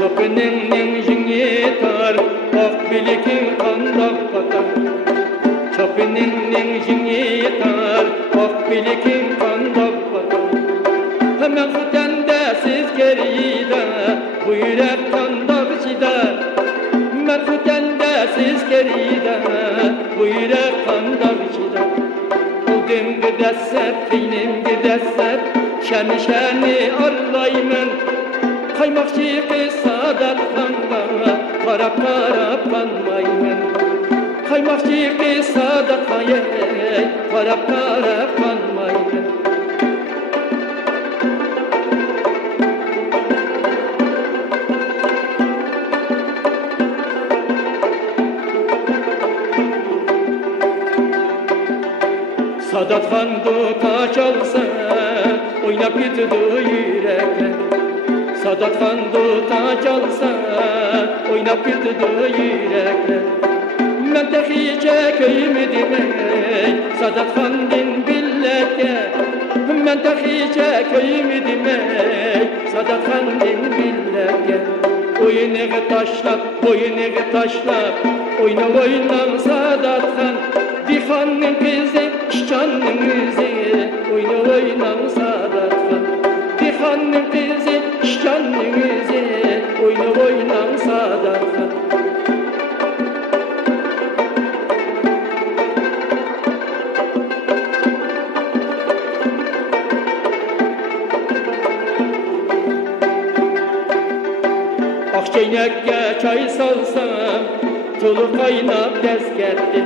Çapınının yüzünü tar, ak bilikin kandak batar. Çapınının yüzünü tar, ak bilikin kandak batar. Hemen tutende siz geride, bu yürek kandak çider. Hemen tutende siz geride, bu yürek kandak çider. Oldum gidesep, keynim gidesep, şeni arlaymen. Kaymakçı kısadat kanla, karap karap kanmaymen. Kaymakçı kısadat kanla, karap karap kanmaymen. Sadat Kan duta çalsa, oynap gitti yürekler. Sadat Kan duta çalsa, oynap gitti yürekler. Ben tehice köyümü demey, Sadat Kan din billetke. Ben tehice köyümü demey, Sadat Kan din billetke. Oyunu taşlap, oyunu taşlap, oyna oyna Sadat Kan. Dihanın kızı, şişanın kızı, oyna oyna Sadat Kan. Dihanın kızı, şişanın kızı, oyna oyna Sadat Kan. Akçeynek'e çay salsam, tulu kaynap tezketti.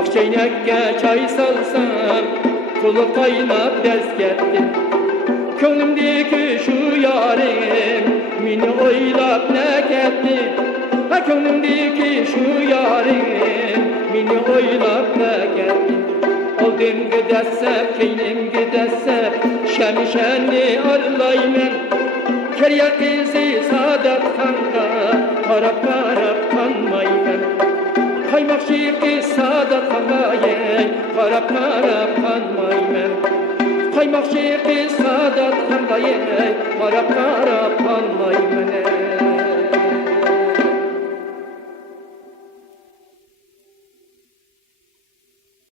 Akçeynek'e çay salsam, tulu kaynap tezketti. Könlümdeki şu yarim, mini oylap ne ketti. Ha könlümdeki şu yarim, mini oylap ne ketti. Aldım gidesep, keynim gidesep, şeni arlaymen. Kerya kızı Sadat Kan'da, karap karap kanmaymen. Kaymakçı kız Sadat Kan'da, karap karap kanmaymen. Kaymakçı kız Sadat Kan'da, karap karap kanmaymen.